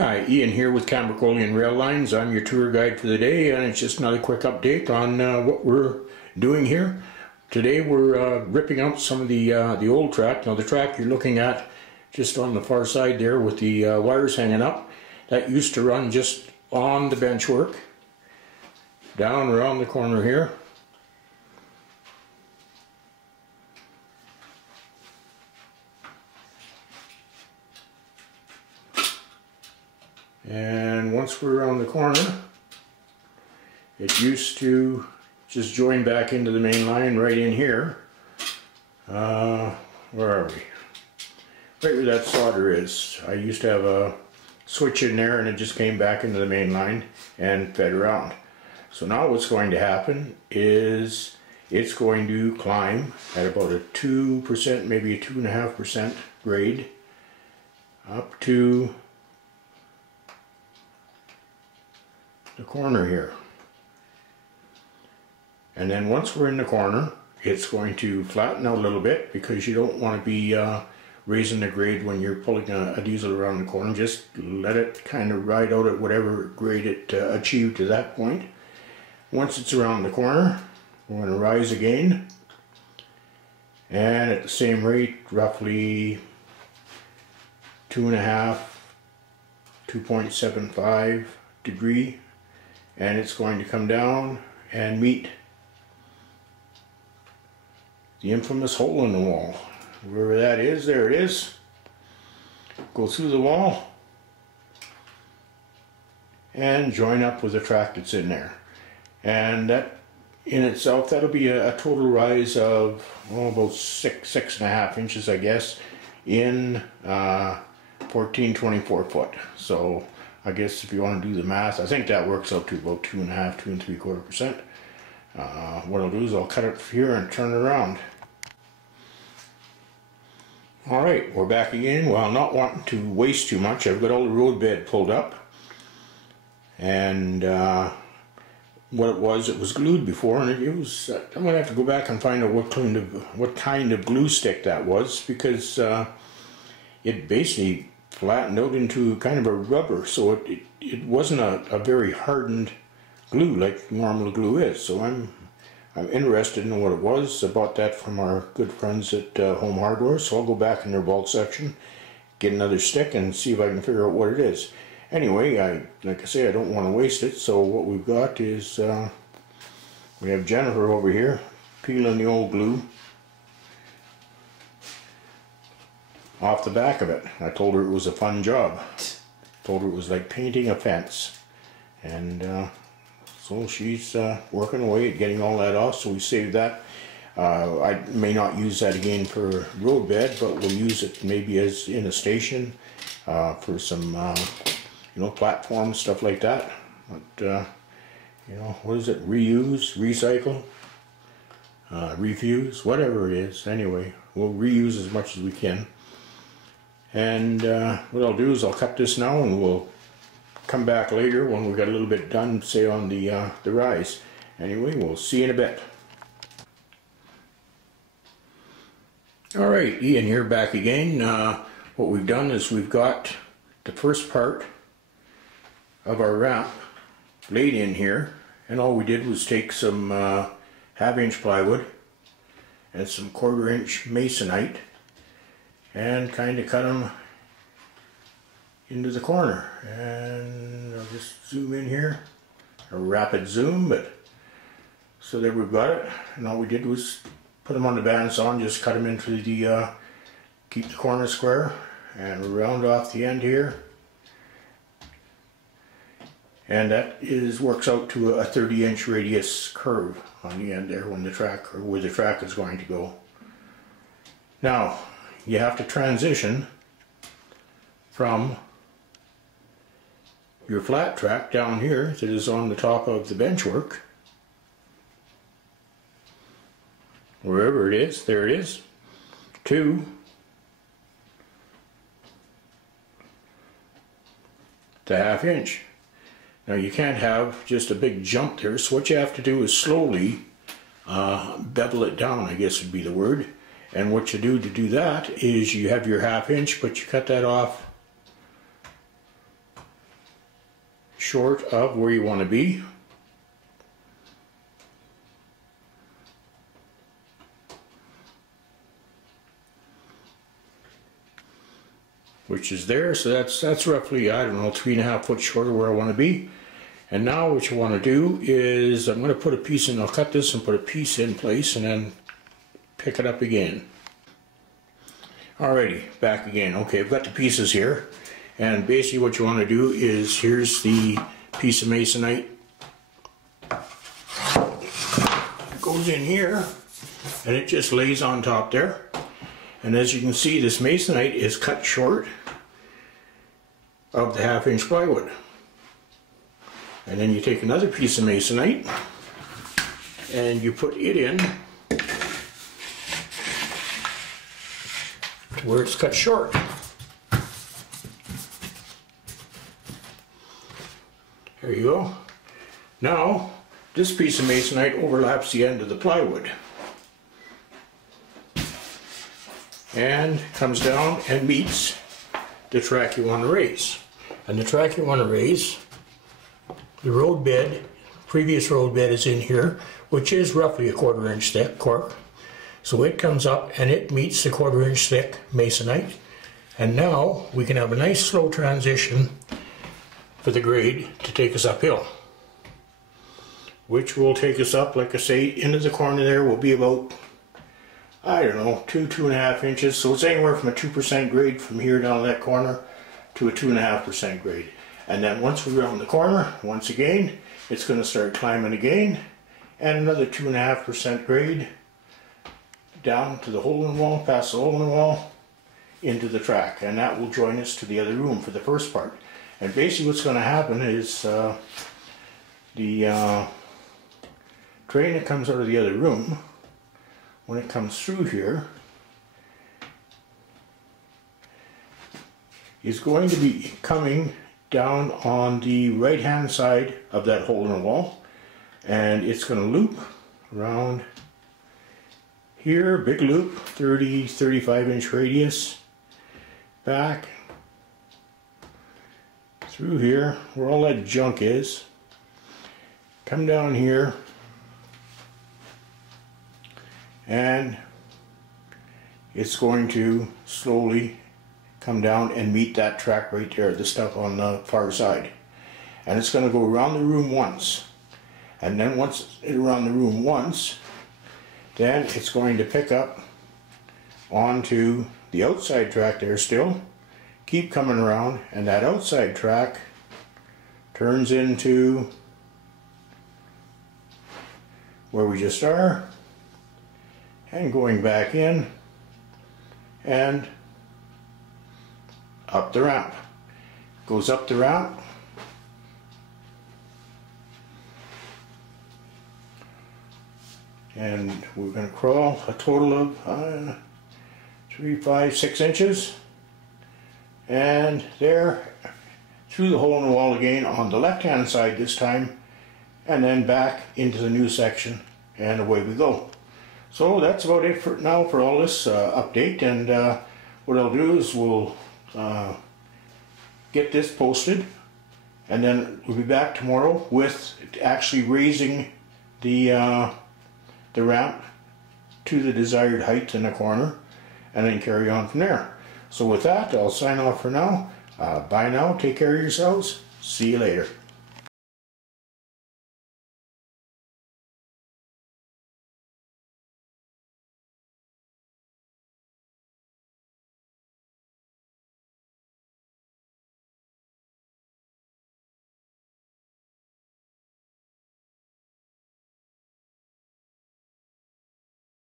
Hi, Ian here with Cambracolian Rail Lines. I'm your tour guide for the day, and it's just another quick update on what we're doing here. Today we're ripping out some of the old track. Now the track you're looking at just on the far side there with the wires hanging up, that used to run just on the benchwork, down around the corner here. And once we're around the corner, it used to just join back into the main line right in here. Where are we? Right where that solder is. I used to have a switch in there and it just came back into the main line and fed around. So now what's going to happen is it's going to climb at about a 2%, maybe a 2.5% grade up to the corner here, and then once we're in the corner it's going to flatten out a little bit because you don't want to be raising the grade when you're pulling a diesel around the corner. Just let it kind of ride out at whatever grade it achieved to that point. Once it's around the corner, we're going to rise again, and at the same rate, roughly 2.5, 2.75 degree, and it's going to come down and meet the infamous hole in the wall. Wherever that is, there it is. Go through the wall and join up with the track that's in there. And that in itself, that'll be a total rise of about 6.5 inches, I guess, in 1424 foot. So I guess if you want to do the math, I think that works out to about 2.5, 2.75%. What I'll do is I'll cut it here and turn it around. Alright, we're back again. Well, not wanting to waste too much, I've got all the road bed pulled up. And what it was glued before, and it was, I'm going to have to go back and find out what kind of glue stick that was, because it basically flattened out into kind of a rubber, so it wasn't a very hardened glue like normal glue is. So I'm interested in what it was. I bought that from our good friends at Home Hardware, so I'll go back in their bulk section, get another stick and see if I can figure out what it is. Anyway, like I say, I don't want to waste it, so what we've got is we have Jennifer over here peeling the old glue off the back of it. I told her it was a fun job. Told her it was like painting a fence. And so she's working away at getting all that off, so we saved that. I may not use that again for road bed, but we'll use it maybe as in a station for some platforms, stuff like that. But what is it? Reuse, recycle, refuse, whatever it is. Anyway, we'll reuse as much as we can. And what I'll do is I'll cut this now, and we'll come back later when we've got a little bit done, say on the rise. Anyway, we'll see you in a bit. Alright, Ian here, back again. What we've done is we've got the first part of our wrap laid in here, and all we did was take some 1/2 inch plywood and some 1/4 inch masonite and kind of cut them into the corner. And I'll just zoom in here, a rapid zoom, but so there we've got it. And all we did was put them on the bandsaw and just cut them into the keep the corner square, and round off the end here, and that works out to a 30-inch radius curve on the end there when the track, or where the track is going to go. Now you have to transition from your flat track down here that is on the top of the benchwork, wherever it is, there it is, to the 1/2 inch. Now you can't have just a big jump there, so what you have to do is slowly bevel it down, I guess would be the word. And what you do to do that is you have your 1/2 inch, but you cut that off short of where you want to be. Which is there, so that's roughly, I don't know, 3.5 foot short of where I want to be. And now what you want to do is I'm going to put a piece in, I'll cut this and put a piece in place and then pick it up again. Alrighty, back again. Okay, I've got the pieces here, and basically what you want to do is, here's the piece of masonite. It goes in here and it just lays on top there. And as you can see, this masonite is cut short of the 1/2 inch plywood. And then you take another piece of masonite and you put it in to where it's cut short. There you go. Now, this piece of masonite overlaps the end of the plywood and comes down and meets the track you want to raise. And the track you want to raise, the road bed, previous road bed is in here, which is roughly a 1/4 inch thick cork. So it comes up and it meets the 1/4 inch thick masonite. And now we can have a nice slow transition for the grade to take us uphill, which will take us up, like I say, into the corner there will be about, I don't know, 2.5 inches. So it's anywhere from a 2% grade from here down that corner to a 2.5% grade. And then once we round the corner, once again, it's going to start climbing again, and another 2.5% grade down to the hole in the wall, past the hole in the wall, into the track. And that will join us to the other room for the first part. And basically what's going to happen is the train that comes out of the other room, when it comes through here, is going to be coming down on the right hand side of that hole in the wall, and it's going to loop around here, big loop, 35 inch radius, back through here where all that junk is, come down here, and it's going to slowly come down and meet that track right there, the stuff on the far side. And it's going to go around the room once. And then once it's around the room once, then it's going to pick up onto the outside track there still, keep coming around, and that outside track turns into where we just are, and going back in and up the ramp. Goes up the ramp, and we're going to crawl a total of 3, 5, 6 inches, and there through the hole in the wall again on the left hand side this time, and then back into the new section, and away we go. So that's about it for now for all this update, and what I'll do is we'll get this posted, and then we'll be back tomorrow with actually raising the ramp to the desired height in the corner, and then carry on from there. So with that, I'll sign off for now. Bye now, take care of yourselves, see you later.